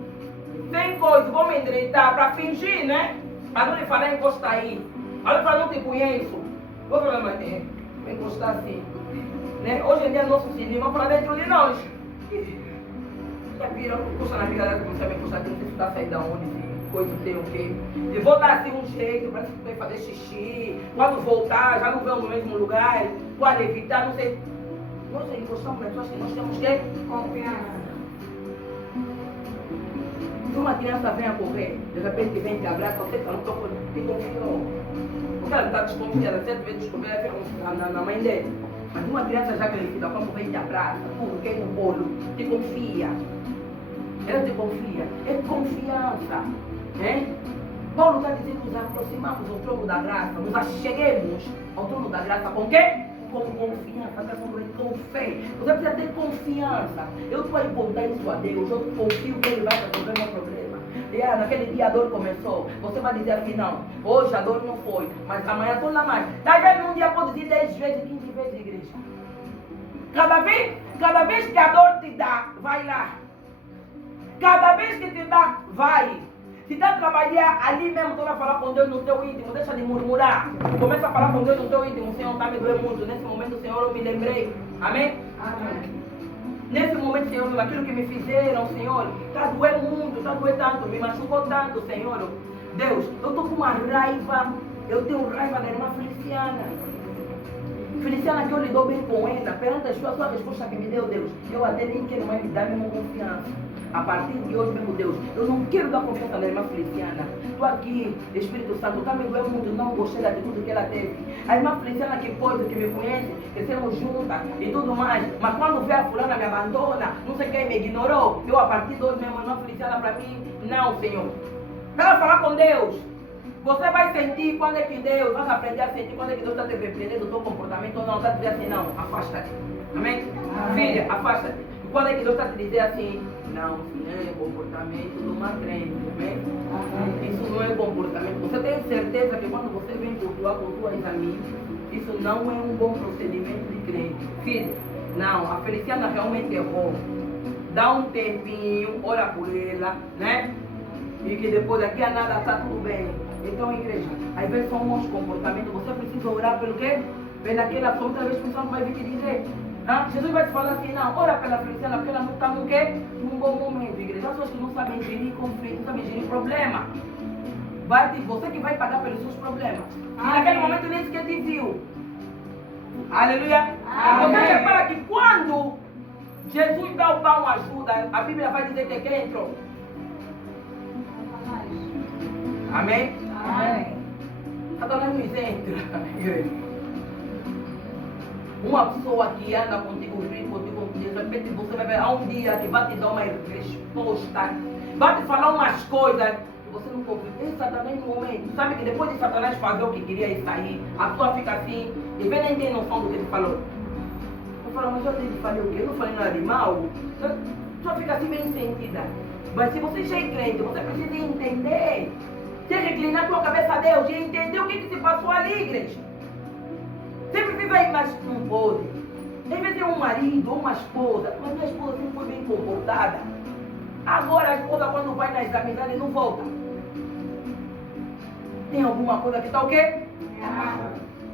Tem coisa, vou me endireitar para fingir, né? Para não lhe falar encostar aí. Olha para não te conheço. O problema é encostar assim. Né? Hoje em dia nosso cinema para dentro de nós. Já viram? Encostar na vida dela, começar a me encostar aqui, não sei se está saindo da onde, coisa tem o quê. E vou dar assim um jeito, parece que vai fazer xixi. Quando voltar, já não vamos no mesmo lugar. Pode evitar, não sei. Nós encostamos pessoas que nós temos que Confiança. Se uma criança vem a correr, de repente vem te abraça, você não toca, te confiou. Porque ela está desconfiada, certo? Vem desconfiar, ela fica na mãe dele. Mas uma criança já crescida, quando vem te abraça, tudo, quem no bolo, te confia. Ela te confia. É confiança. Né? Paulo está dizendo, nos aproximamos ao trono da graça, nos acheguemos ao trono da graça com quê? Com confiança, com fé. Você precisa ter confiança. Eu estou a contar isso a Deus, eu confio que Ele vai resolver meu problema. E naquele dia a dor começou. Você vai dizer assim, não, hoje a dor não foi, mas amanhã estou lá mais. Talvez num dia pode ir 10 vezes, 15 vezes, igreja. Cada vez que a dor te dá, vai lá. Cada vez que te dá, vai. Se está a trabalhar ali mesmo, estou a falar com Deus no teu íntimo, deixa de murmurar. Começa a falar com Deus no teu íntimo, Senhor, está me doendo muito. Nesse momento, Senhor, eu me lembrei. Amém? Amém. Nesse momento, Senhor, aquilo que me fizeram, Senhor, está a doer muito, está a doer tanto, me machucou tanto, Senhor. Deus, eu estou com uma raiva, eu tenho raiva da irmã Feliciana. Feliciana, que eu lido bem com ela, perante a sua resposta que me deu, Deus, eu até nem quero mais me dar mesmo confiança. A partir de hoje mesmo, Deus, eu não quero dar confiança na irmã Feliciana. Estou aqui, Espírito Santo, está me doendo muito, não gostei da atitude que ela teve. A irmã Feliciana, que coisa, que me conhece, crescemos juntas e tudo mais. Mas quando vê a fulana me abandona, não sei quem me ignorou, eu a partir de hoje mesmo, a irmã Feliciana para mim, não, Senhor. Para falar com Deus. Você vai sentir quando é que Deus, vai aprender a sentir quando é que Deus está te repreendendo o teu comportamento ou não. Está te dizendo assim, não, afasta-te. Amém? Filha, afasta-te. E quando é que Deus está te dizendo assim, não, isso não é comportamento de uma crente, amém? Isso não é comportamento. Você tem certeza que quando você vem cultuar com tuas amigas, isso não é um bom procedimento de crente. Filha, não, a Feliciana realmente errou. Dá um tempinho, ora por ela, né? E que depois daqui a nada está tudo bem. Então, igreja, às vezes são bons comportamentos. Você precisa orar pelo quê? Pelaquela pessoa, muitas vezes a pessoa não vai vir te dizer. Jesus vai te falar assim, não, ora pela Feliciana, porque ela não está no quê? Num bom momento, igreja. As pessoas que não sabem gerir conflito, não sabem gerir problema. Você que vai pagar pelos seus problemas. E naquele momento nem sequer te viu. Aleluia. Amém. Você repara que quando Jesus dá o pão ajuda, a Bíblia vai dizer que quem entrou? Amém? Amém. Satanás nos entra, igreja. Uma pessoa que anda contigo, de repente você vai ver há um dia que vai te dar uma resposta, vai te falar umas coisas, Você não convive. Esse Satanás no momento. Sabe que depois de Satanás fazer o que queria e sair, a pessoa fica assim, e vem nem tem noção do que ele falou. Eu falo, mas eu falei o quê? Eu não falei nada de mal. A pessoa fica assim bem sentida. Mas se você já é crente, você precisa entender. Você reclinar a tua cabeça a Deus e entender o que se passou ali, igreja. Você precisa ir, mas não pode. Às vezes é um marido ou uma esposa, mas minha esposa sempre foi bem comportada. Agora a esposa quando vai nas amizades não volta. Tem alguma coisa que está o quê?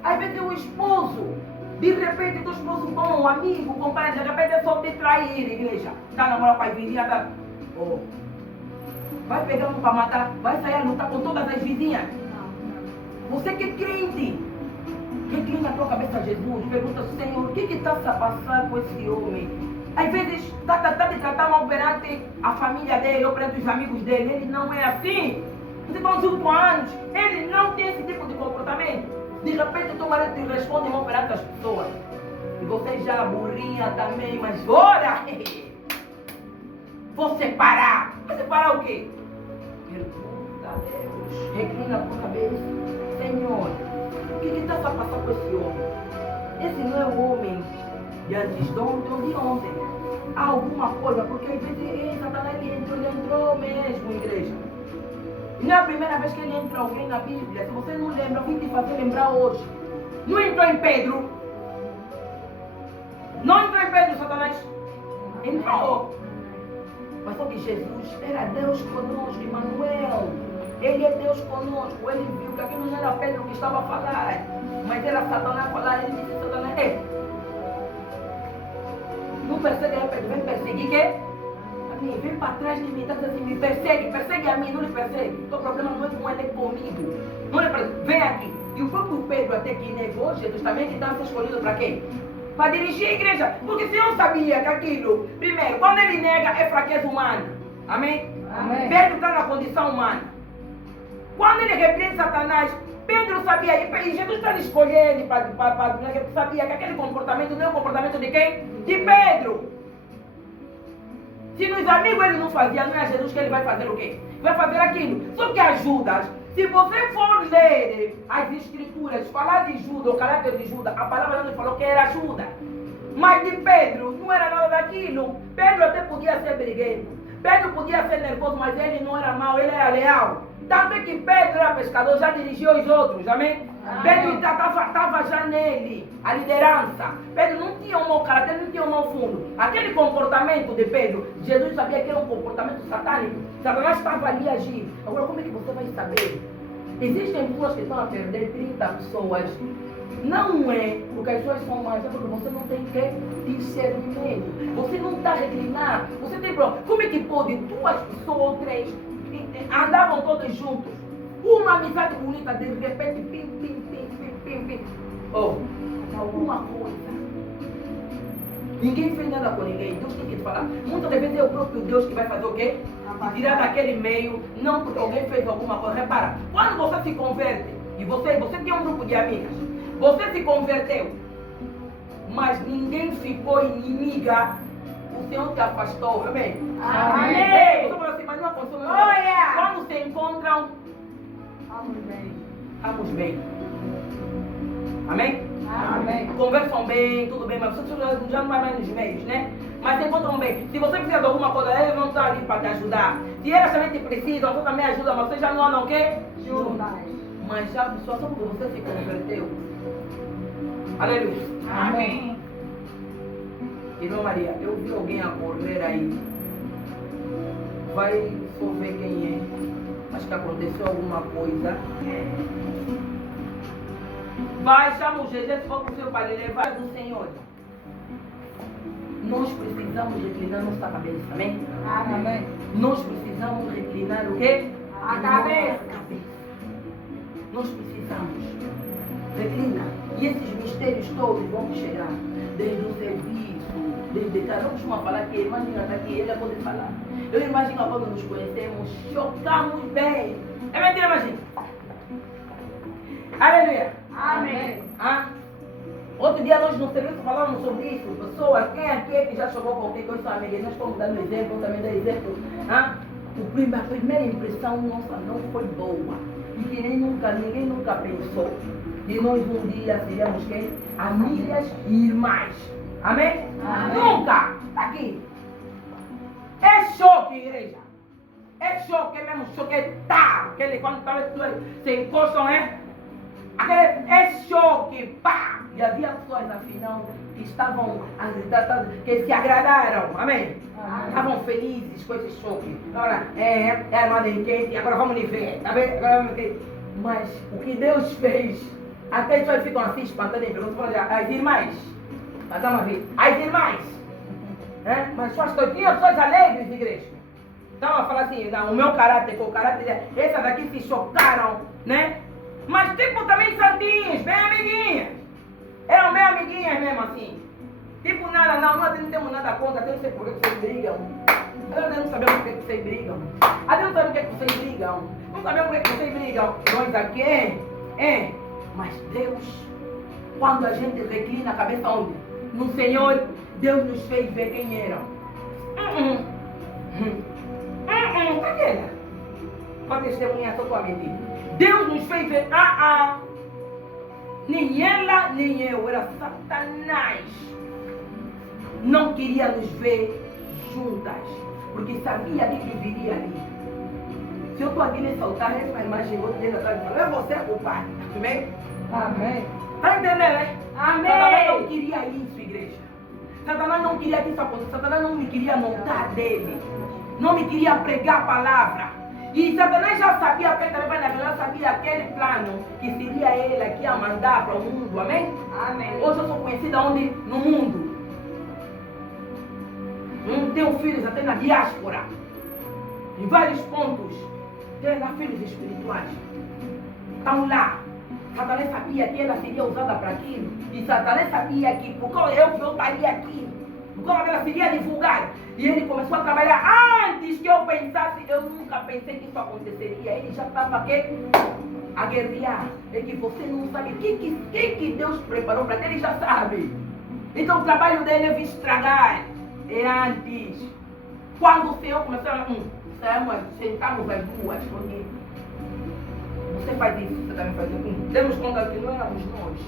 Às vezes o esposo, de repente o esposo bom, amigo, companheiro, de repente é só te trair, igreja. Está namorando com as vizinhas, tá... Oh. Vai pegar um para matar, vai sair a lutar com todas as vizinhas. Você que é crente, reclina a tua cabeça a Jesus, pergunta, Senhor, o que está a passar com esse homem? Às vezes está de tratar mal perante a família dele ou perante os amigos dele. Ele não é assim. Vocês estão juntos há anos, ele não tem esse tipo de comportamento. De repente o teu marido te responde mal perante as pessoas. E você já burrinha também, mas ora! Vou separar. Vai separar o quê? Pergunta a Deus. Reclina a tua cabeça. Senhor, o que está a passar com esse homem? Esse não é o homem de antes de ontem ou de ontem. Há alguma coisa, porque às vezes Satanás ele entrou mesmo, igreja. E não é a primeira vez que ele entra alguém na Bíblia. Se você não lembra, eu vim te fazer lembrar hoje. Não entrou em Pedro? Não entrou em Pedro, Satanás? Entrou. Mas só que Jesus era Deus conosco, Emmanuel. Ele é Deus conosco. Ele viu que aquilo não era Pedro que estava a falar, mas era Satanás a falar. Ele disse, Satanás, não persegue a Pedro, vem perseguir quê? A mim, vem para trás de mim, está assim, me persegue a mim, não lhe persegue. O teu problema não é com ele, é comigo. Não lhe persegue, vem aqui. E o próprio Pedro até que negou Jesus também, que estava escolhido para quê? Para dirigir a igreja. Porque se eu sabia que aquilo, primeiro, quando ele nega é fraqueza humana. Amém? Amém. Pedro está na condição humana. Quando ele repreende Satanás, Pedro sabia, e Jesus está escolhendo para sabia que aquele comportamento não é o comportamento de quem? De Pedro. Se nos amigos ele não fazia, não é a Jesus que ele vai fazer o quê? Vai fazer aquilo. Só que a Judas, se você for ler as escrituras, falar de Judas, o caráter de Judas, a palavra não falou que era Judas. Mas de Pedro não era nada daquilo. Pedro até podia ser briguento. Pedro podia ser nervoso, mas ele não era mau, ele era leal. Tanto é que Pedro era pescador, já dirigiu os outros, amém? Pedro estava já nele, a liderança. Pedro não tinha um mau caráter, não tinha um mau fundo. Aquele comportamento de Pedro, Jesus sabia que era um comportamento satânico. Satanás estava ali a agir. Agora, como é que você vai saber? Existem pessoas que estão a perder 30 pessoas. Não é porque as pessoas são mais, é porque você não tem que discernimento. Você não está a reclinar. Você tem problema. Como é que pode 2 pessoas ou 3 andavam todos juntos? Uma amizade bonita, de repente, pim. Oh, alguma coisa. Ninguém fez nada com ninguém. Deus tem que te falar. Muitas vezes é o próprio Deus que vai fazer o quê? Te tirar daquele meio, não porque alguém fez alguma coisa. Repara, quando você se converte, e você tem um grupo de amigas, você se converteu, mas ninguém ficou inimiga, o Senhor te afastou, amém? Amém. Você fala assim, mas não aconteceu. Glória. Quando se encontram, Vamos bem. amém? Amém. Conversam bem, tudo bem, mas você já não vai mais nos meios, né? Mas se encontram bem. Se você precisa de alguma coisa, eles vão estar ali para te ajudar. Se elas também te precisam, você também ajuda, mas você já não andam o quê? Juntas. Mas já a pessoa, só porque você se converteu. Aleluia. Amém. Irmã Maria, eu vi alguém a correr aí. Vai só ver quem é. Acho que aconteceu alguma coisa. Vai, chama o GG, se for para o seu pai, levar do Senhor. Nós precisamos reclinar nossa cabeça, amém? Amém. Nós precisamos reclinar o quê? A cabeça. Nós precisamos. Reclina. E esses mistérios todos vão chegar. Desde o serviço, desde cá. Não costuma falar que imagina, está aqui, ele pode falar. Eu imagino quando nos conhecemos, chocamos bem. É mentira, imagina. Aleluia. Amém. Ah? Outro dia nós no serviço falamos sobre isso. Pessoas, quem aqui é que já chegou com alguém com sua amiga? Nós estamos dando exemplo, também dá exemplo. Ah? A primeira impressão nossa não foi boa. E que ninguém nunca pensou que nós um dia seríamos quem? Amigas e irmãs. Amém? Amém. Nunca! Tá aqui. É choque, igreja. É choque, é mesmo choque. Tá! Aquele quando se encostam, é? Aquele é choque, pá! E havia pessoas, afinal, que estavam, que se agradaram. Amém? Estavam felizes com esse choque. Agora, é armada em quente, agora vamos lhe ver. Tá vendo? Agora vamos ver. Mas o que Deus fez, até as pessoas ficam assim espantadas e perguntam, as irmãs, mas dá uma vez, as irmãs, mas só tinha pessoas alegres, igreja. Então, a falar assim, não, o meu caráter com o caráter, essas daqui se chocaram, né? Mas tipo também santinhos, bem amiguinhas. Eram bem amiguinhas mesmo assim. Tipo nada, não temos nada contra, até não sei por que vocês brigam. Até não sabemos por que vocês brigam. Até não sabemos por que vocês brigam. Não sabemos por que vocês brigam. Nós aqui, mas Deus, quando a gente reclina a cabeça onde? No Senhor, Deus nos fez ver quem eram. Aquela. Pode testemunhar totalmente. Deus nos fez ver, nem ela, nem eu, era Satanás. Não queria nos ver juntas, porque sabia que viria ali. Se eu estou aqui nesse altar, essa irmã chegou dentro atrás e falou, é você a culpada. Amém? Amém. Está entendendo, né? Amém. Satanás não queria isso, igreja. Satanás não queria que isso acontecesse. Satanás não me queria notar dele. Não me queria pregar a palavra. E Satanás já sabia, já sabia aquele plano que seria ele que ia mandar para o mundo. Amém? Amém. Hoje eu sou conhecida onde? No mundo. Tenho filhos até na diáspora. Em vários pontos. Tenho lá filhos espirituais. Estão lá. Satanás sabia que ela seria usada para aquilo. E Satanás sabia que porque eu estaria aqui. Porque ela seria divulgar. E ele começou a trabalhar antes que eu pensasse. Eu nunca pensei que isso aconteceria. Ele já estava aqui a guerrear. É que você não sabe o que Deus preparou para ele, já sabe. Então o trabalho dele é vir estragar. É antes. Quando o Senhor começou a sentamos as duas, porque você faz isso, você também faz isso. Demos conta que não éramos nós.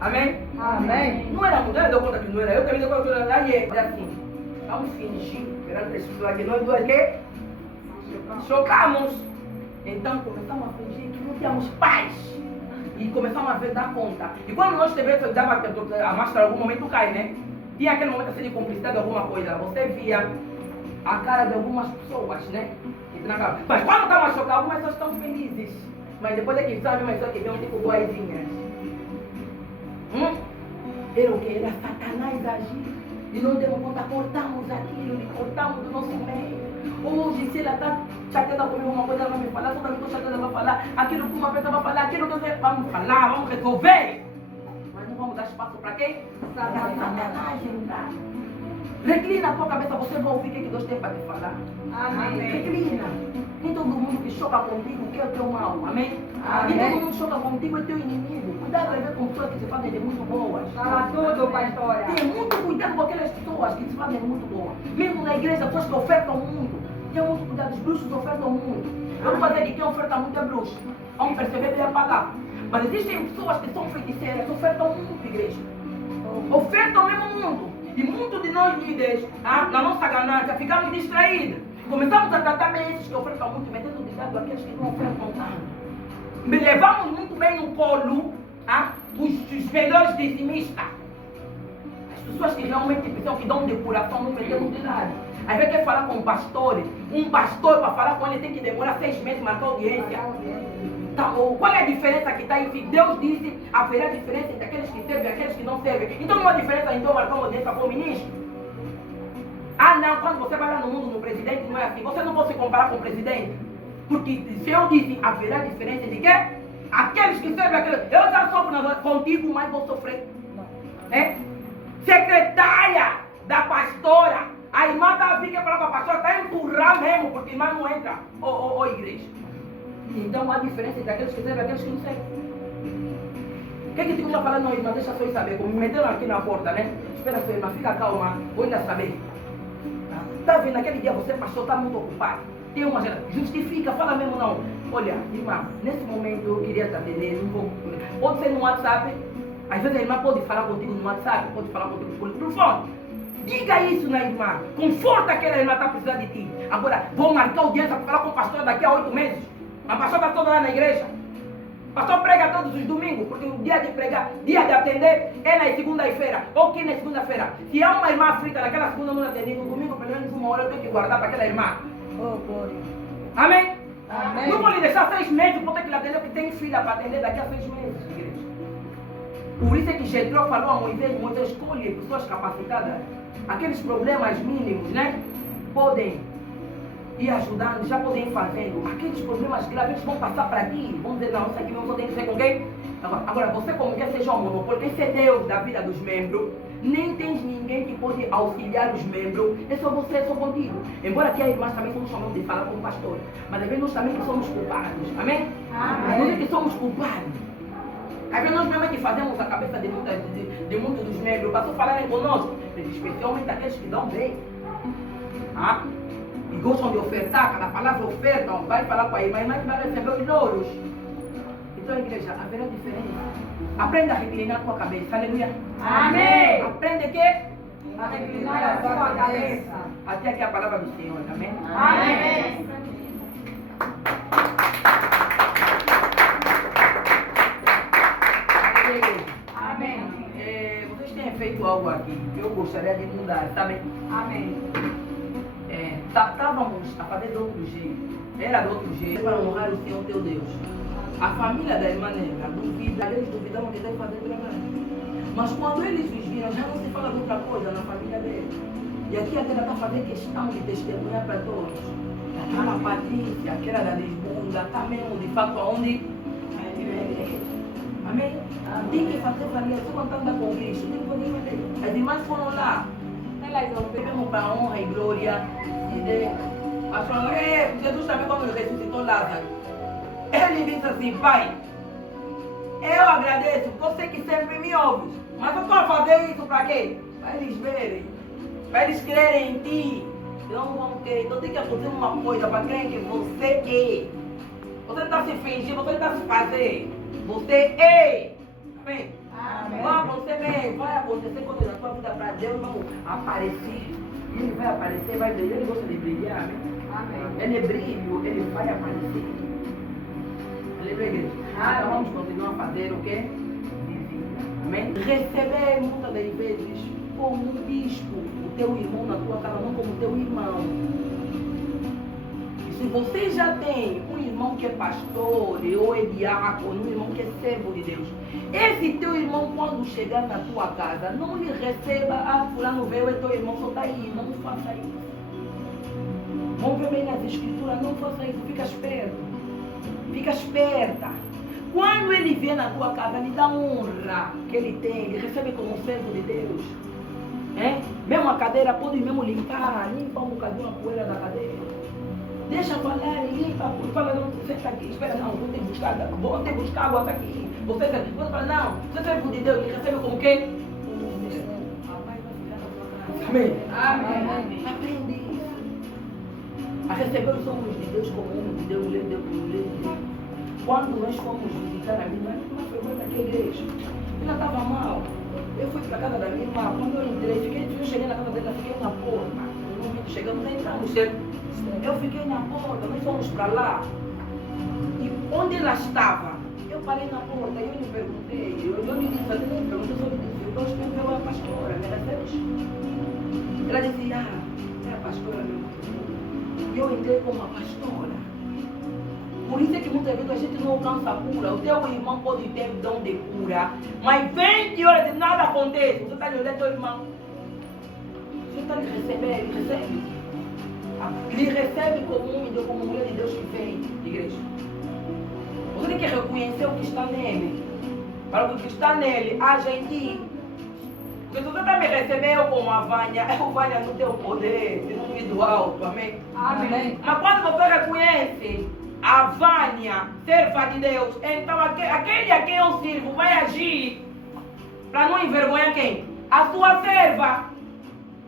Amém? Amém. Não éramos, não deu conta que não era eu, também deu conta que não era ele. É assim, vamos fingir perante as pessoas que nós duas que chocamos. Então começamos a fingir que não tínhamos paz. E começamos a dar conta. E quando nós tivemos, dava a máscara, em algum momento cai, né? Tinha aquele momento assim de cumplicidade de alguma coisa. Você via a cara de algumas pessoas, né? Mas quando estavam chocadas, algumas pessoas estão felizes. Mas depois é que sabe, mas só que vem um tipo boazinhas. Era o que? Era Satanás agir. E não demos conta, cortamos aquilo, e cortamos do nosso meio. Hoje, se ela está chateada comigo, uma coisa ela vai me falar, se eu também estou chateada, ela vai falar, aquilo que uma pessoa vai falar, aquilo que você vamos falar, vamos resolver. Mas não vamos dar espaço para quem? Satanás entrar. Reclina a tua cabeça, você vai ouvir o que Deus tem para te falar. Amém. Reclina. Nem todo mundo que choca contigo quer o teu mal. Amém? Amém. Nem todo mundo que choca contigo é teu inimigo. Cuidado para ver com pessoas que se fazem de muito boas. Fala tudo, pastora. Tem muito cuidado com aquelas pessoas que se fazem muito boas. Mesmo na igreja, pessoas que ofertam muito. Tenha muito cuidado, os bruxos ofertam muito. Eu não vou dizer que quem oferta muito é bruxo. Vamos perceber bem a palavra. Mas existem pessoas que são feiticeiras, ofertam muito, igreja. Ofertam mesmo muito. E muitos de nós líderes, na nossa ganância, ficamos distraídos. Começamos a tratar bem esses que ofertam muito, metendo de lado aqueles que não ofertam nada. Me levamos muito bem no colo os melhores dizimistas. As pessoas que realmente precisam, que dão de coração, não metemos de lado. Às vezes quer falar com um pastor para falar com ele tem que demorar 6 meses para marcar audiência. Então, qual é a diferença que está aí? Deus disse, haverá diferença entre aqueles que servem e aqueles que não servem. Então não há diferença então marcar uma audiência com o ministro. Não, quando você vai lá no mundo, no presidente, não é assim. Você não pode se comparar com o presidente. Porque se eu disse, haverá diferença entre quê? Aqueles que servem, aqueles... Eu já sofro contigo, mas vou sofrer. Secretária da pastora. A irmã Davi que falou com a pastora, está a empurrar mesmo, porque a irmã não entra. Igreja. Então há diferença entre aqueles que servem e aqueles que não servem. O que tu está falando, irmã? Deixa só eu saber. Como me meteram aqui na porta, né? Espera sua irmã, fica calma. Vou ainda saber. Está vendo? Aquele dia você, pastor, está muito ocupado. Tem uma geração. Justifica, fala mesmo não. Olha, irmã, nesse momento eu queria te atender. Não vou... Pode ser no WhatsApp. Às vezes a irmã pode falar contigo no WhatsApp, pode falar contigo por telefone. Diga isso na irmã. Conforta aquela irmã que está precisando de ti. Agora, vou marcar audiência para falar com o pastor daqui a 8 meses. A pastor está toda lá na igreja. O pastor prega todos os domingos, porque o dia de pregar, dia de atender é na segunda-feira. Ou que na segunda-feira. Se há uma irmã aflita naquela segunda não atender, no domingo, pelo menos uma hora eu tenho que guardar para aquela irmã. Oh, glória. Amém? Amém. Não vou lhe deixar 6 meses, vou ter que lhe atender, porque tem filha para atender daqui a 6 meses, igreja. Por isso é que Jetro falou a Moisés, Moisés escolhe pessoas capacitadas. Aqueles problemas mínimos, né? Podem ir ajudando, já podem ir fazendo. Aqueles problemas graves vão passar para ti. Vão dizer, não, isso aqui não tem que ser com quem? Agora, você como quer seja um monopólio, esse é Deus da vida dos membros. Nem tens ninguém que pode auxiliar os membros. É só você, é só contigo. Embora aqui as irmãs também somos chamados de falar com o pastor. Mas às vezes nós também que somos culpados. Amém? Amém. Nós é que somos culpados. Às vezes nós mesmo é que fazemos a cabeça de muitos dos membros. Para falarem conosco. Especialmente aqueles que dão bem. Ah? E gostam de ofertar, cada palavra oferta, vai falar com a irmã que vai receber os louros. Então, igreja, haverá diferença. Aprenda a reclinar a tua cabeça, aleluia. Amém. Aprende que? A reclinar a sua cabeça. Até aqui a palavra do Senhor, amém? Amém. Amém. Vocês têm feito algo aqui que eu gostaria de mudar, sabe? Amém. Estávamos a fazer de outro jeito. Era de outro jeito para honrar o Senhor teu Deus. A família da irmã negra duvida, eles duvidavam que deve fazer trabalho. Mas quando eles nos viram, já não se fala de outra coisa na família dele. E aqui ela está fazendo questão de testemunhar para todos. Aquela Patrícia, que era da Lisboa, está mesmo de fato aonde? Na igreja. Amém? Tem que fazer valer, se quando está com Cristo, tem que fazer valer. As irmãs foram lá. Elas ofereceram para a honra e glória de Deus. Mas falaram, Jesus também quando ressuscitou Lázaro. Ele disse assim, Pai, eu agradeço, porque eu sei que sempre me ouves. Mas eu estou a fazer isso para quê? Para eles verem. Para eles crerem em ti. Não vão crer. Então tem que acontecer uma coisa para crer que você é. Você não está se fingindo, você não está se fazer. Você é. Amém? Amém. Vai acontecer mesmo. Vai acontecer quando na sua vida para Deus não aparecer. Ele vai aparecer, vai brilhar. Ele gosta de brilhar, amém? Amém. Ele é brilho, ele vai aparecer. Aleluia, igreja. Então vamos continuar a fazer o quê? Amém? Receber muitas das vezes como um bispo o teu irmão na tua casa, não como teu irmão. E se você já tem um irmão que é pastor, ou é diácono, um irmão que é servo de Deus, esse teu irmão quando chegar na tua casa, não lhe receba, fulano veio, é teu irmão, só está aí, não faça isso. Vamos ver bem nas escrituras, não faça isso, fica esperto. Fica esperta. Quando ele vier na tua casa, lhe dá honra que ele tem, ele recebe como servo de Deus. Mesmo a cadeira, pode mesmo limpar, limpa um bocadinho a poeira da cadeira. Deixa falar e limpa, fala, não, você está aqui, espera, não, vou te buscar água, está aqui. Você fala, não, você é servo de Deus, ele recebe como quê? Amém. Amém. Aprende isso. A receber os homens de Deus como homens de Deus, mulher de Deus como mulher de Deus. Quando nós fomos visitar a minha irmã, foi naquela igreja. Ela estava mal. Eu fui para a casa da minha irmã. Quando eu entrei, eu cheguei na casa dela, fiquei na porta. No momento chegamos, entramos, eu fiquei na porta, nós fomos para lá. E onde ela estava, eu parei na porta, eu lhe perguntei, eu lhe disse, eu lhe perguntei, eu disse, eu gosto de ver a pastora, me recebes? Ela disse, é a pastora, meu irmão. E eu entrei como a pastora. Por isso é que muitas vezes a gente não alcança a cura. O teu irmão pode ter dom de cura, mas 20 horas de nada acontece. Você está olhando teu irmão. Você está lhe recebendo, ele recebe. Ele recebe como um Deus, como mulher de Deus que vem, igreja. Você tem que reconhecer o que está nele. Para que o que está nele haja em ti. Porque se você está me recebendo como a Vânia, o Vânia não tem o poder de não vir do alto, amém? Amém. Mas quando você reconhece a Vânia, serva de Deus, então aquele a quem eu sirvo vai agir para não envergonhar quem? A sua serva.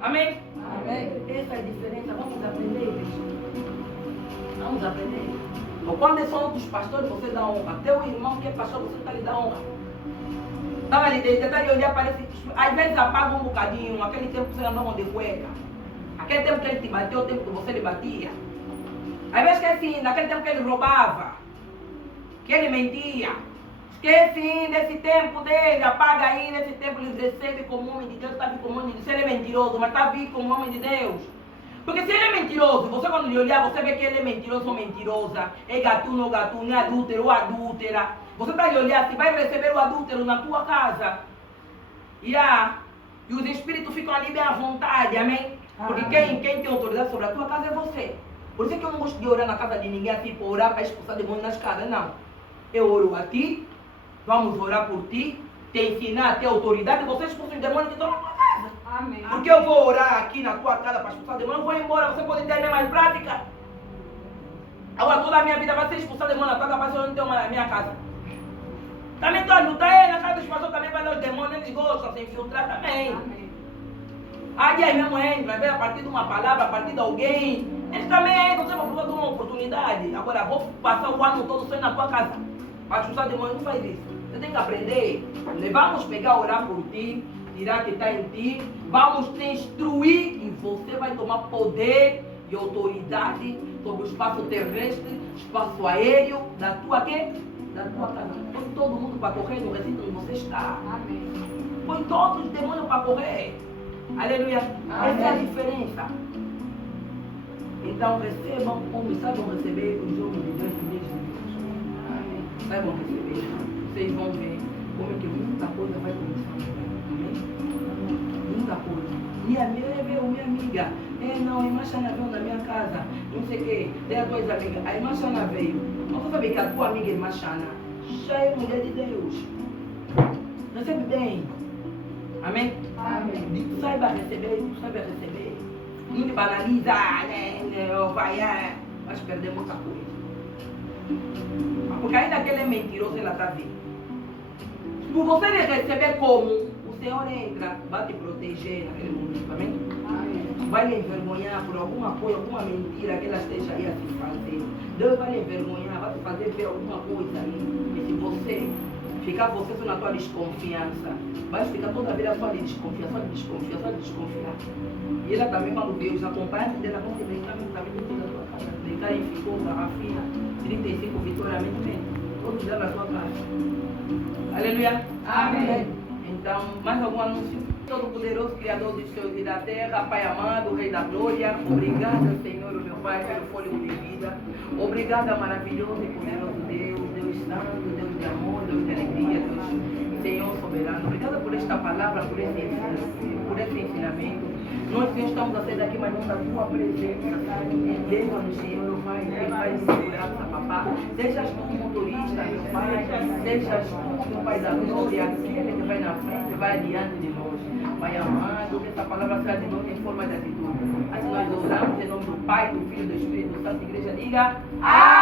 Amém? Amém. Essa é a diferença, vamos aprender isso. Vamos aprender. Ou quando são outros pastores, você dá honra. Teu irmão que é pastor, você não está lhe dando honra. Estava ali, tentar lhe olhar, parece. Às vezes apaga um bocadinho, aquele tempo que você andava de cueca. Aquele tempo que ele te bateu, o tempo que você lhe batia. Às vezes esquece, naquele tempo que ele roubava, que ele mentia. Esquece desse tempo dele, apaga aí, nesse tempo ele recebe como homem de Deus, está vivo como homem de Deus. Se ele é mentiroso, mas está vivo como homem de Deus. Porque se ele é mentiroso, você quando lhe olhar, você vê que ele é mentiroso ou mentirosa, é gatuno ou gatuno, é adúltero ou adúltera. Você vai lhe olhar, se vai receber o adúltero na tua casa. E os espíritos ficam ali bem à vontade, amém? Porque quem tem autoridade sobre a tua casa é você. Por isso é que eu não gosto de orar na casa de ninguém assim, para orar para expulsar demônio nas casas, não. Eu oro a ti, vamos orar por ti, te ensinar a ter autoridade, você expulsa os demônios que estão na tua casa. Amém. Porque eu vou orar aqui na tua casa para expulsar demônio, eu vou embora, você pode ter a mesma prática. Agora toda a minha vida vai ser expulsar demônio na tua casa, eu não tenho uma na minha casa. Também estou a lutar, na casa dos pastores também vai lá os demônios, eles gostam de se infiltrar também. Amém. Aí mesmo entra, vem a partir de uma palavra, a partir de alguém. Eles também entram, você vai procurar uma oportunidade. Agora vou passar o ano todo só na tua casa. Para expulsar demônio, não faz isso. Você tem que aprender. Vamos pegar, orar por ti, tirar o que está em ti. Vamos te instruir e você vai tomar poder e autoridade sobre o espaço terrestre, espaço aéreo, da tua quê? Da tua casa. Põe todo mundo para correr no recinto onde você está. Amém. Põe todos os demônios para correr. Aleluia. Essa é a diferença. Então recebam, como saibam receber o jogo de Deus de Deus. Saibam receber. Vocês vão ver como é que muita coisa vai começar a mudar. Amém? Muita coisa. Minha amiga, não, a irmã Xana veio na minha casa, não sei o quê, tem as duas amigas, a irmã Xana veio. Você sabe que a tua amiga, a irmã Xana, já é mulher de Deus. Recebe bem. Amém? Amém. Saiba receber, saiba receber. Não te banaliza, vais perder muita coisa. Porque ainda que ele é mentiroso, ela está vindo. Por você receber como, o Senhor entra, vai te proteger naquele momento, amém? Amém. Vai lhe envergonhar por alguma coisa, alguma mentira que ela esteja aí a se fazer. Deus vai lhe envergonhar, vai te fazer ver alguma coisa aí. E se você ficar você só na tua desconfiança, vai ficar toda a vida só de desconfiar, só de desconfiar, só de desconfiar. E ela também, quando vê os acompanhantes dela, vão te brincar também dentro da tua casa. Brincar e ficou garrafinha, 35 vitoriamente, todos já na sua casa. Aleluia. Amém. Então, mais algum anúncio? Todo-Poderoso, Criador dos céus e da terra, Pai amado, Rei da glória, obrigado, Senhor, meu Pai, pelo fôlego de vida. Obrigado, maravilhoso e poderoso Deus, Deus santo, Deus de amor, Deus de alegria, Deus, Senhor soberano. Obrigado por esta palavra, por esse ensinamento. Nós, Senhor, estamos a sair daqui, mas não da tua presença. Leva-nos, Senhor, meu Pai, Pai de segurança, papá. Sejas tu motorista, meu Pai. Sejas tu, meu Pai da glória, aquele que vai na frente, vai adiante de nós. Pai amado, que essa palavra seja de nós em forma de atitude. Assim nós oramos em nome do Pai, do Filho e do Espírito Santo. A igreja diga amém.